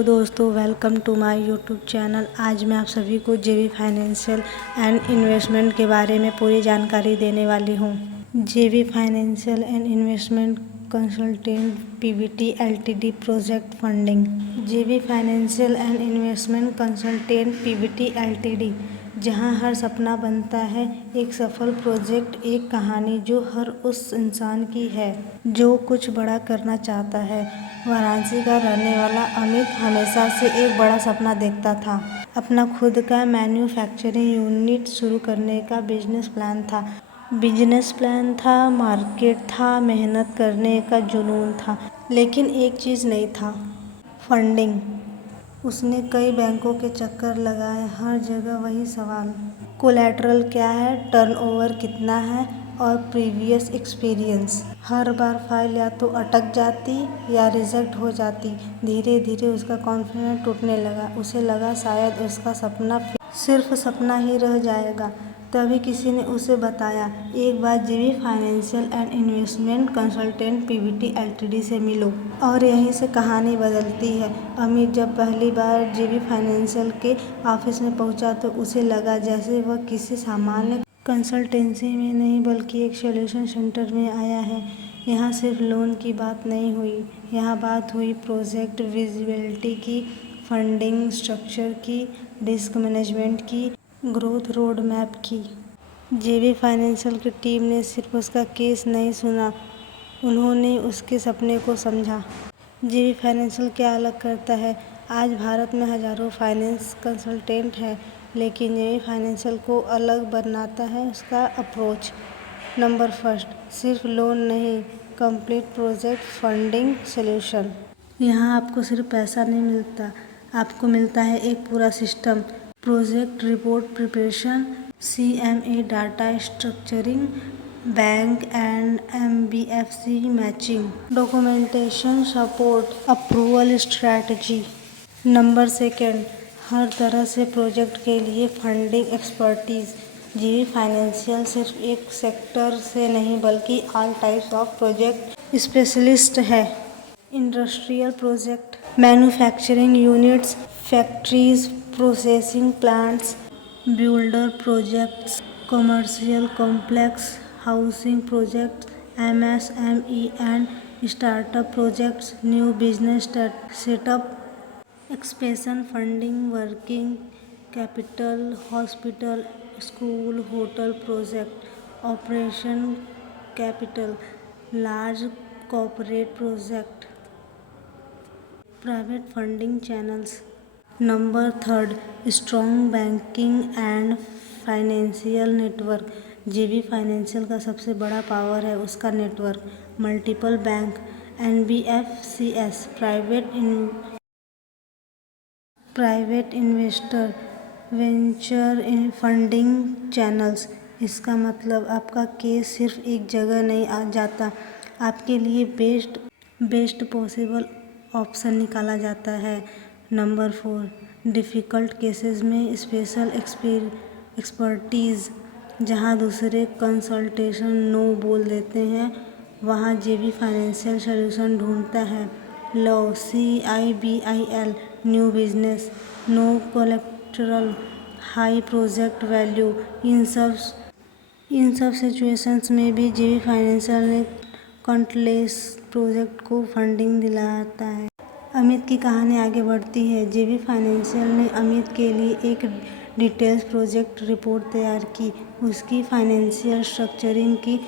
Hello दोस्तों, welcome to my YouTube channel. आज मैं आप सभी को जेवी फाइनेंशियल एंड इन्वेस्टमेंट के बारे में पूरी जानकारी देने वाली हूँ। JV financial and investment consultant PVT LTD project funding. JV financial and investment consultant PVT LTD, जहां हर सपना बनता है एक सफल प्रोजेक्ट, एक कहानी जो हर उस इंसान की है जो कुछ बड़ा करना चाहता है। वाराणसी का रहने वाला अमित हमेशा से एक बड़ा सपना देखता था। अपना खुद का मैन्युफैक्चरिंग यूनिट शुरू करने का बिजनेस प्लान था, मार्केट था, मेहनत करने का जुनून था, लेकिन एक चीज़ नहीं था, फंडिंग। उसने कई बैंकों के चक्कर लगाए, हर जगह वही सवाल, कोलैटरल क्या है, टर्नओवर कितना है और प्रीवियस एक्सपीरियंस। हर बार फाइल या तो अटक जाती या रिजेक्ट हो जाती। धीरे धीरे उसका कॉन्फिडेंस टूटने लगा। उसे लगा शायद उसका सपना सिर्फ सपना ही रह जाएगा। तभी किसी ने उसे बताया, एक बार जेवी financial and investment consultant PVT LTD से मिलो और यहीं से कहानी बदलती है। अमित जब पहली बार जेवी फाइनेंशियल के ऑफिस में पहुंचा तो उसे लगा जैसे वह किसी सामान्य कंसल्टेंसी में नहीं बल्कि एक सॉल्यूशन सेंटर में आया है। यहाँ सिर्फ लोन की बात नहीं हुई, यहाँ बात हुई प्रोजेक्ट विजिबिलिटी की, फंडिंग स्ट्रक्चर की, रिस्क मैनेजमेंट की, ग्रोथ रोड मैप की। जेवी फाइनेंशियल की टीम ने सिर्फ उसका केस नहीं सुना, उन्होंने उसके सपने को समझा। जेवी फाइनेंशियल क्या अलग करता है? आज भारत में हजारों फाइनेंस कंसल्टेंट हैं, लेकिन जेवी फाइनेंशियल को अलग बनाता है उसका अप्रोच। नंबर फर्स्ट, सिर्फ लोन नहीं, कंप्लीट प्रोजेक्ट फंडिंग सॉल्यूशन। यहाँ आपको सिर्फ पैसा नहीं मिलता, आपको मिलता है एक पूरा system. Project report preparation, CMA data structuring, bank and MBFC matching, documentation support, approval strategy. Number second, हर तरह से प्रोजेक्ट के लिए फंडिंग एक्सपर्टीज। जेवी फाइनेंशियल सिर्फ एक सेक्टर से नहीं बल्कि all types of project specialist है। Industrial project, manufacturing units, factories, processing plants, builder projects, commercial complex, housing projects, MSME and startup projects, new business setup, expansion funding, working capital, hospital, school, hotel project, operation capital, large corporate project, private funding channels. Number third, strong banking and financial network. JV financial का सबसे बड़ा power है उसका network. Multiple bank, NBFCs, private investor, venture funding channels. इसका मतलब आपका case सिर्फ एक जगह नहीं आ जाता, आपके लिए बेस्ट पॉसिबल ऑप्शन निकाला जाता है। नंबर फोर, डिफ़िकल्ट केसेस में स्पेशल एक्सपर्टीज़। जहां दूसरे कंसल्टेशन नो बोल देते हैं, वहां जेवी फाइनेंशियल सॉल्यूशन ढूंढता है। Low, CIBIL, new business, no collateral, high project value. इन सब सिचुएशंस में भी जेवी फाइनेंशियल ने काउंटलेस प्रोजेक्ट को फंडिंग दिलाता है। अमित की कहानी आगे बढ़ती है। जेवी फाइनेंशियल ने अमित के लिए एक डिटेल्स प्रोजेक्ट रिपोर्ट तैयार की, उसकी फाइनेंशियल स्ट्रक्चरिंग की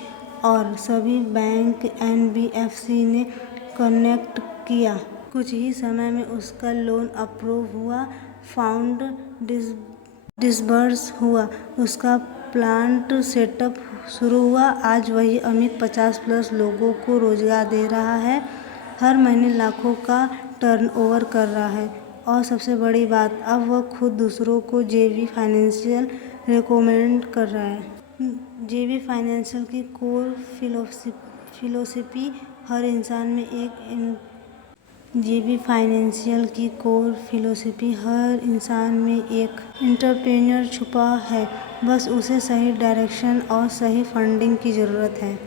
और सभी बैंक NBFC ने कनेक्ट किया। कुछ ही समय में उसका लोन अप्रूव हुआ, फाउंड डिसबर्स हुआ, उसका प्लांट सेटअप शुरू हुआ। आज वही अमित 50+ लोगों को रोजगार दे रहा है, हर महीने लाखों का टर्नओवर कर रहा है और सबसे बड़ी बात, अब वह खुद दूसरों को जेवी फाइनेंशियल रिकमेंड कर रहा है। जेवी फाइनेंशियल की कोर फिलोसफी हर इंसान में एक जेवी फाइनेंशियल की कोर फिलोसफी हर इंसान में एक एंटरप्रेन्योर छुपा है, बस उसे सही डायरेक्शन और सही फंडिंग की ज़रूरत है।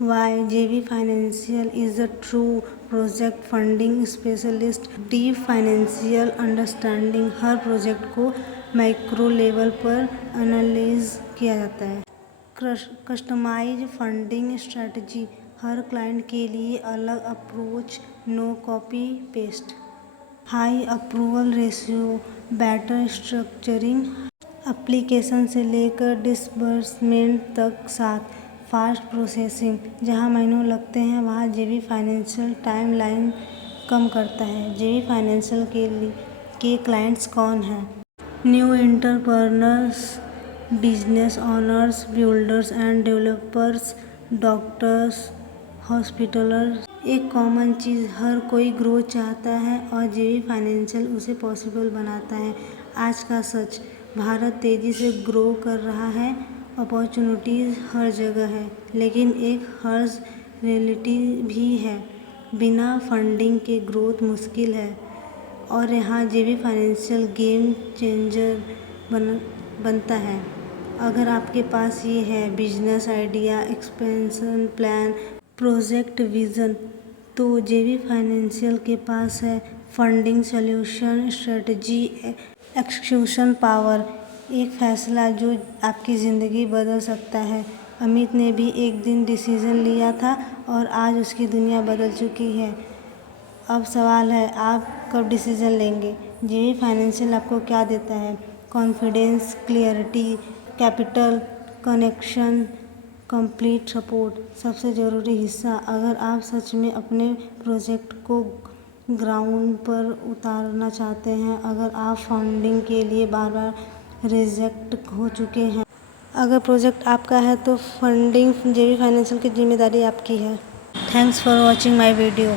Why JV Financial is a true project funding specialist. Deep financial understanding. हर प्रोजेक्ट को माइक्रो लेवल पर एनालाइज किया जाता है। Customise funding strategy. हर क्लाइंट के लिए अलग approach, no copy paste. High approval ratio, better structuring. Application से लेकर डिसबर्समेंट तक साथ। Fast processing. जहां महीनों लगते हैं वहां जेवी फाइनेंशियल टाइमलाइन कम करता है। जेवी फाइनेंशियल के क्लाइंट्स कौन हैं? New entrepreneurs, business owners, builders and developers, doctors, hospitalers. एक कॉमन चीज़, हर कोई ग्रोथ चाहता है और जेवी फाइनेंशियल उसे पॉसिबल बनाता है। आज का सच, भारत तेज़ी से ग्रो कर रहा है, अपॉर्चुनिटीज़ हर जगह है, लेकिन एक हर्ज रियलिटी भी है। बिना फंडिंग के ग्रोथ मुश्किल है और यहाँ जेवी फाइनेंशियल गेम चेंजर बनता है। अगर आपके पास ये है business idea, expansion plan, project vision, तो जेवी फाइनेंशियल के पास है funding solution, strategy, execution power. एक फैसला जो आपकी ज़िंदगी बदल सकता है। अमित ने भी एक दिन डिसीजन लिया था और आज उसकी दुनिया बदल चुकी है। अब सवाल है, आप कब डिसीजन लेंगे? जेवी फाइनेंशियल आपको क्या देता है? Confidence, clarity, capital, connection, complete support. सबसे ज़रूरी हिस्सा, अगर आप सच में अपने प्रोजेक्ट को ग्राउंड पर उतारना चाहते हैं, अगर आप फंडिंग के लिए बार बार रिजेक्ट हो चुके हैं, अगर प्रोजेक्ट आपका है तो फंडिंग जेवी फाइनेंशियल की जिम्मेदारी आपकी है। Thanks for watching my video.